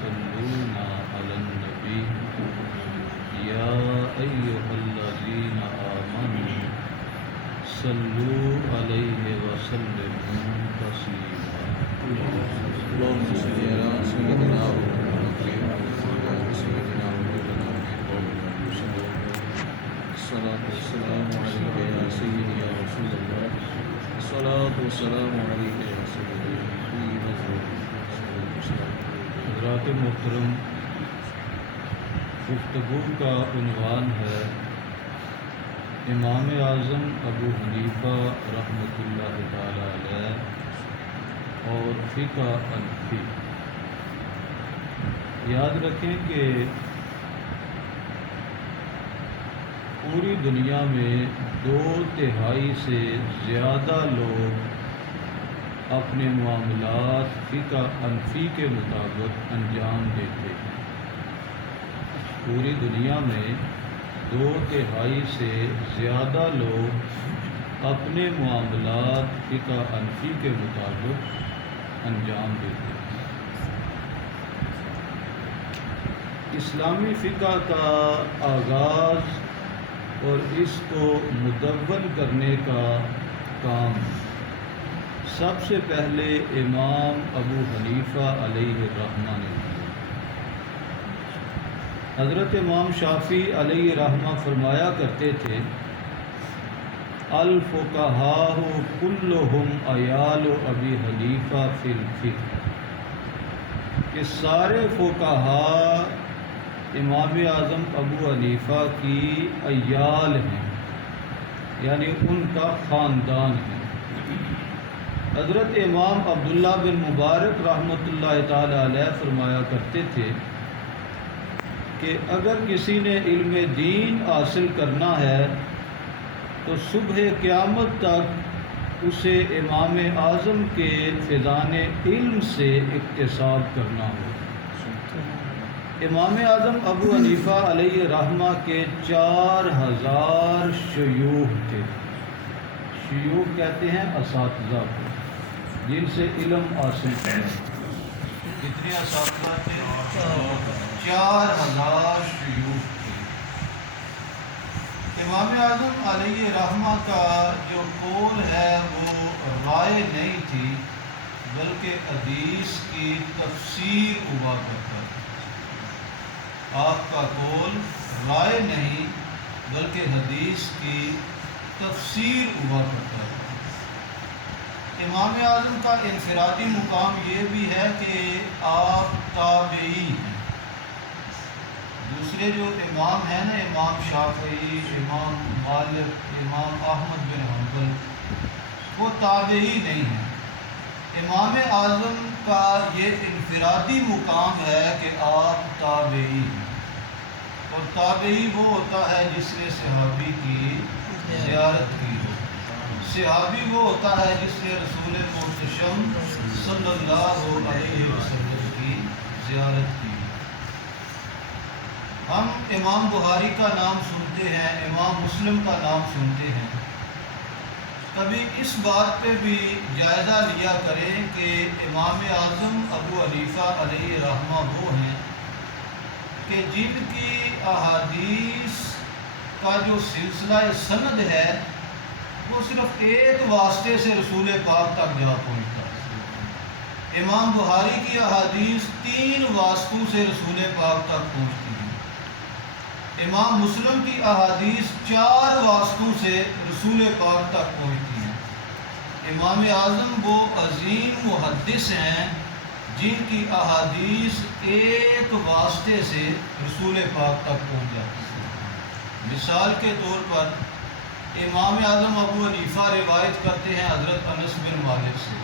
يصلون على النبي يا أيها الذين آمنوا صلوا عليه وسلموا تسليما اللهم صل على سيدنا محمد وعلى سيدنا مولانا الصلاة والسلام عليك يا سيدي يا رسول الله الصلاة والسلام عليك يا سيدي حضرات محترم، گفتگو کا عنوان ہے امام اعظم ابو حنیفہ رحمۃ اللہ تعالی علیہ اور فقہ حنفی۔ یاد رکھیں کہ پوری دنیا میں 2/3 سے زیادہ لوگ اپنے معاملات فقہ حنفی کے مطابق انجام دیتے ہیں۔ پوری دنیا میں 2/3 سے زیادہ لوگ اپنے معاملات فقہ حنفی کے مطابق انجام دیتے ہیں۔ اسلامی فقہ کا آغاز اور اس کو مدون کرنے کا کام سب سے پہلے امام ابو حنیفہ علیہ الرحمہ نے کیا۔ حضرت امام شافعی علیہ الرحمہ فرمایا کرتے تھے الفقہاء کلہم عیال ابی حنیفہ فی الفقہ، کہ سارے فقہاء امام اعظم ابو حنیفہ کی عیال ہیں، یعنی ان کا خاندان ہے۔ حضرت امام عبداللہ بن مبارک رحمۃ اللہ تعالی علیہ فرمایا کرتے تھے کہ اگر کسی نے علم دین حاصل کرنا ہے تو صبح قیامت تک اسے امام اعظم کے فیضان علم سے اکتساب کرنا ہو۔ امام اعظم ابو حنیفہ علیہ الرحمہ کے 4000 شیوخ تھے۔ شیوخ کہتے ہیں اساتذہ کو، جن سے علم حاصل کریں۔ کتنے اساتذہ تھے؟ 4000 شیوخ تھے۔ امام اعظم علیہ الرحمہ کا جو قول ہے وہ رائے نہیں تھی، بلکہ حدیث کی تفسیر ہوا کرتا تھا۔ آپ کا قول رائے نہیں بلکہ حدیث کی تفسیر ہوا کرتا ہے۔ امام اعظم کا انفرادی مقام یہ بھی ہے کہ آپ تابعی ہیں۔ دوسرے جو امام ہیں نا، امام شافعی، امام مالک، امام احمد بن حنبل، وہ تابعی نہیں ہیں۔ امام اعظم کا یہ انفرادی مقام ہے کہ آپ تابعی ہیں، اور تابعی وہ ہوتا ہے جس نے صحابی کی زیارت کی ہو۔ صحابی وہ ہوتا ہے جس نے رسول محتشم صلی اللہ علیہ وسلم کی زیارت کی۔ ہم امام بخاری کا نام سنتے ہیں، امام مسلم کا نام سنتے ہیں۔ کبھی اس بات پہ بھی جائزہ لیا کریں کہ امام اعظم ابو حنیفہ علیہ الرحمہ وہ ہیں کہ جن کی احادیث کا جو سلسلہ سند ہے وہ صرف ایک واسطے سے رسول پاک تک جا پہنچتا ہے۔ امام بخاری کی احادیث 3 واسطوں سے رسول پاک تک پہنچتی ہیں۔ امام مسلم کی احادیث 4 واسطوں سے رسول پاک تک پہنچتی ہیں۔ امام اعظم وہ عظیم محدث ہیں جن کی احادیث ایک واسطے سے رسول پاک تک پہنچ جاتی ہیں۔ مثال کے طور پر امام اعظم ابو حنیفہ روایت کرتے ہیں حضرت انس بن مالک سے۔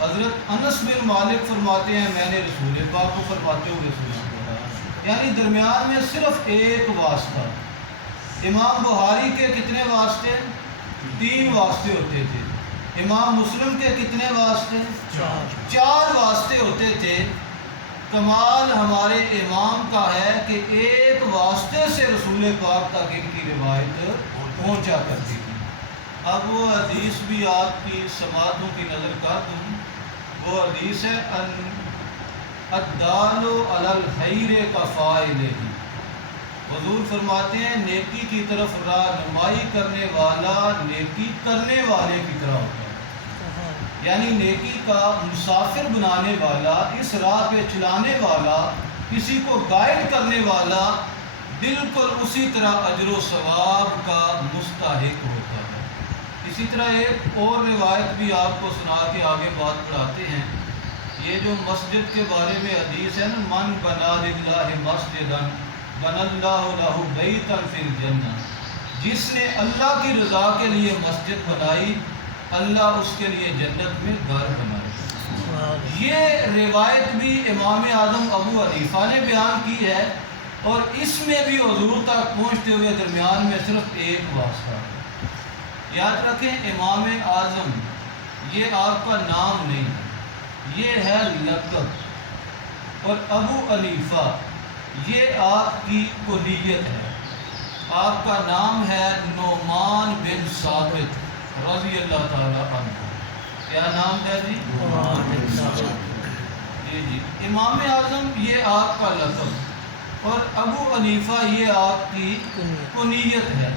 حضرت انس بن مالک فرماتے ہیں میں نے رسول پاک کو فرماتے ہوئے سنا، یعنی درمیان میں صرف ایک واسطہ۔ امام بخاری کے کتنے واسطے؟ 3 واسطے ہوتے تھے۔ امام مسلم کے کتنے واسطے؟ 4 واسطے ہوتے تھے۔ کمال ہمارے امام کا ہے کہ ایک واسطے سے رسول پاک تک ان کی روایت پہنچا کرتی تھی۔ اب وہ حدیث بھی آپ کی سماعتوں کی نظر کر دوں، وہ حدیث ہے الدال علی الخیر کفاعلہ، حضور فرماتے ہیں نیکی کی طرف رہنمائی کرنے والا نیکی کرنے والے کی طرح ہوتا ہے، یعنی نیکی کا مسافر بنانے والا، اس راہ پہ چلانے والا، کسی کو گائیڈ کرنے والا بالکل اسی طرح اجر و ثواب کا مستحق ہوتا ہے۔ اسی طرح ایک اور روایت بھی آپ کو سنا کے آگے بات پڑھاتے ہیں، یہ جو مسجد کے بارے میں حدیث ہے نا، من بنا للہ مسجدا بنى اللہ لہ بیتا فی الجنہ، جس نے اللہ کی رضا کے لیے مسجد بنائی، اللہ اس کے لیے جنت میں گھر بنائے۔ یہ روایت بھی امام اعظم ابو حنیفہ نے بیان کی ہے، اور اس میں بھی حضور تک پہنچتے ہوئے درمیان میں صرف ایک واسطہ ہے۔ یاد رکھیں امام اعظم یہ آپ کا نام نہیں ہے، یہ ہے لقب، اور ابو حنیفہ یہ آپ کی کنیت ہے۔ آپ کا نام ہے نعمان بن ثابت رضی اللہ تعالیٰ عنہ۔ کیا نام ہے جی؟ نعمان بن ثابت۔ جی امام اعظم یہ آپ کا لقب، اور ابو حنیفہ یہ آپ کی کنیت ہے۔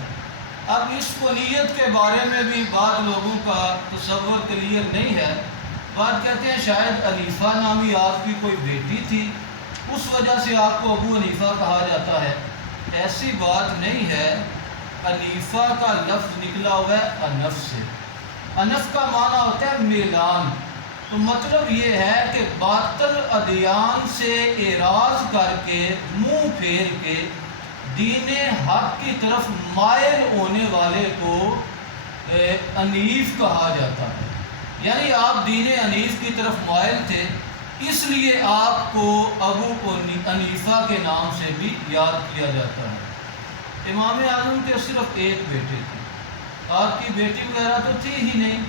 اب اس کنیت کے بارے میں بھی بعض لوگوں کا تصور کلیئر نہیں ہے، بعض کہتے ہیں شاید حنیفہ نامی آپ کی کوئی بیٹی تھی، اس وجہ سے آپ کو ابو حنیفہ کہا جاتا ہے۔ ایسی بات نہیں ہے، حنیفہ کا لفظ نکلا ہوا ہے انف سے۔ انف کا معنی ہوتا ہے میلان، تو مطلب یہ ہے کہ باطل ادیان سے اعراض کر کے، منہ پھیر کے دین حق کی طرف مائل ہونے والے کو انیف کہا جاتا ہے۔ یعنی آپ دین انیف کی طرف مائل تھے، اس لیے آپ کو ابو حنیفہ کے نام سے بھی یاد کیا جاتا ہے۔ امام اعظم کے صرف ایک بیٹے تھے، آپ کی بیٹی وغیرہ تو تھی ہی نہیں،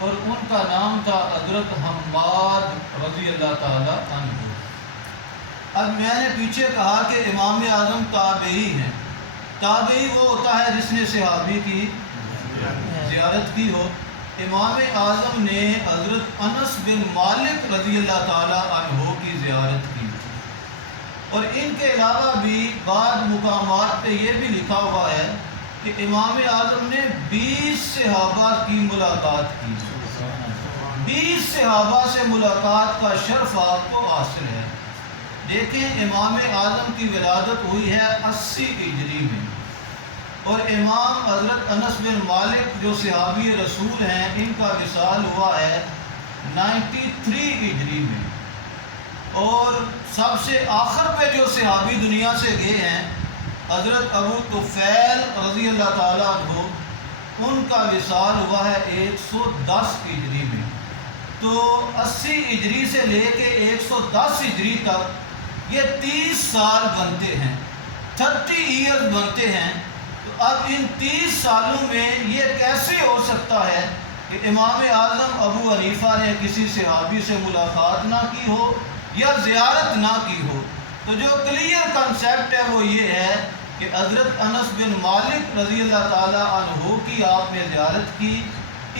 اور ان کا نام تھا حضرت حماد رضی اللہ تعالیٰ عنہ۔ اب میں نے پیچھے کہا کہ امام اعظم تابعی ہیں، تابعی وہ ہوتا ہے جس نے صحابی کی زیارت کی ہو۔ امام اعظم نے حضرت انس بن مالک رضی اللہ تعالیٰ عنہ کی زیارت کی، اور ان کے علاوہ بھی بعض مقامات پہ یہ بھی لکھا ہوا ہے کہ امام اعظم نے 20 صحابہ کی ملاقات کی۔ 20 صحابہ سے ملاقات کا شرف آپ کو حاصل ہے۔ دیکھیں امام اعظم کی ولادت ہوئی ہے 80 ہجری میں، اور امام حضرت انس بن مالک جو صحابی رسول ہیں، ان کا وصال ہوا ہے 93 ہجری میں، اور سب سے آخر پہ جو صحابی دنیا سے گئے ہیں حضرت ابو طفیل رضی اللہ تعالیٰ عنہ، ان کا وصال ہوا ہے 110 ہجری میں۔ تو 80 ہجری سے لے کے 110 ہجری تک یہ 30 سال بنتے ہیں، 30 ایئر بنتے ہیں۔ تو اب ان 30 سالوں میں یہ کیسے ہو سکتا ہے کہ امام اعظم ابو حنیفہ نے کسی صحابی سے ملاقات نہ کی ہو یا زیارت نہ کی ہو؟ تو جو کلیئر کنسیپٹ ہے وہ یہ ہے کہ حضرت انس بن مالک رضی اللہ تعالیٰ عنہ کی آپ نے زیارت کی،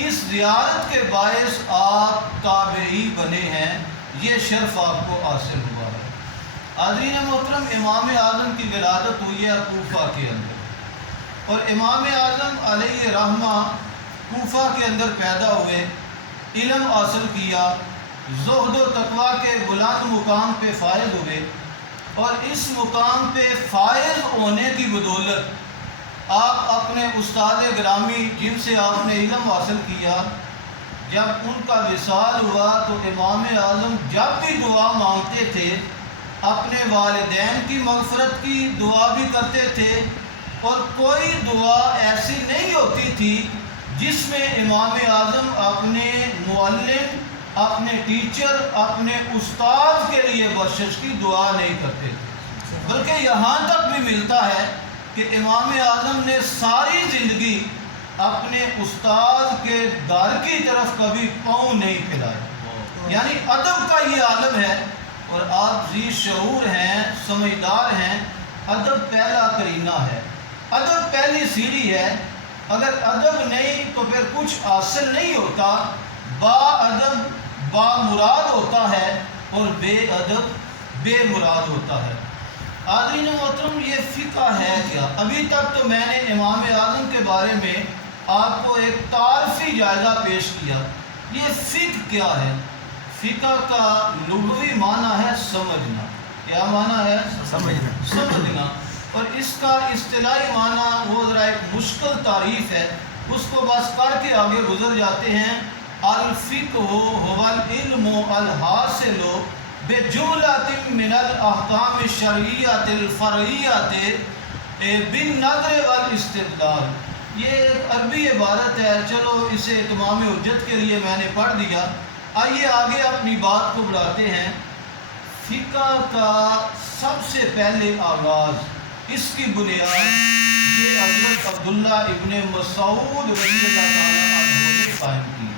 اس زیارت کے باعث آپ تابعی بنے ہیں، یہ شرف آپ کو حاصل ہوا ہے۔ حاضرین محترم، امام اعظم کی ولادت ہوئی ہے کوفہ کے اندر، اور امام اعظم علیہ رحمہ کوفہ کے اندر پیدا ہوئے، علم حاصل کیا، زہد و تقویٰ کے بلند مقام پہ فائز ہوئے، اور اس مقام پہ فائز ہونے کی بدولت آپ اپنے استاد گرامی جن سے آپ نے علم حاصل کیا، جب ان کا وصال ہوا تو امام اعظم جب بھی دعا مانگتے تھے اپنے والدین کی مغفرت کی دعا بھی کرتے تھے، اور کوئی دعا ایسی نہیں ہوتی تھی جس میں امام اعظم اپنے معلم، اپنے ٹیچر، اپنے استاد کے لیے بخشش کی دعا نہیں کرتے تھے، بلکہ یہاں تک بھی ملتا ہے کہ امام اعظم نے ساری زندگی اپنے استاد کے در کی طرف کبھی پاؤں نہیں پھیلائے۔ یعنی ادب کا یہ عالم ہے، اور آپ ذی شعور ہیں، سمجھدار ہیں، ادب پہلا کرینہ ہے، ادب پہلی سیڑھی ہے۔ اگر ادب نہیں تو پھر کچھ حاصل نہیں ہوتا۔ با ادب با مراد ہوتا ہے، اور بے ادب بے مراد ہوتا ہے۔ حاضرین محترم، یہ فقہ ہے کیا؟ ابھی تک تو میں نے امام اعظم کے بارے میں آپ کو ایک تعارفی جائزہ پیش کیا۔ یہ فقہ کیا ہے؟ فقہ کا لغوی معنی ہے سمجھنا۔ کیا معنی ہے؟ سمجھنا۔ اور اس کا اصطلاحی معنی وہ ذرا ایک مشکل تعریف ہے، اس کو بس کر کے آگے گزر جاتے ہیں۔ الفقہ هو العلم الحاصل بجملة من الاحکام الشرعیۃ الفرعیۃ بالنظر والاستدلال۔ یہ ایک عربی عبارت ہے، چلو اسے اتمام حجت کے لیے میں نے پڑھ دیا۔ آئیے آگے اپنی بات کو بڑھاتے ہیں۔ فقہ کا سب سے پہلے آغاز، اس کی بنیاد یہ حضرت عبداللہ ابن مسعود رضی اللہ تعالیٰ عنہ نے قائم کی۔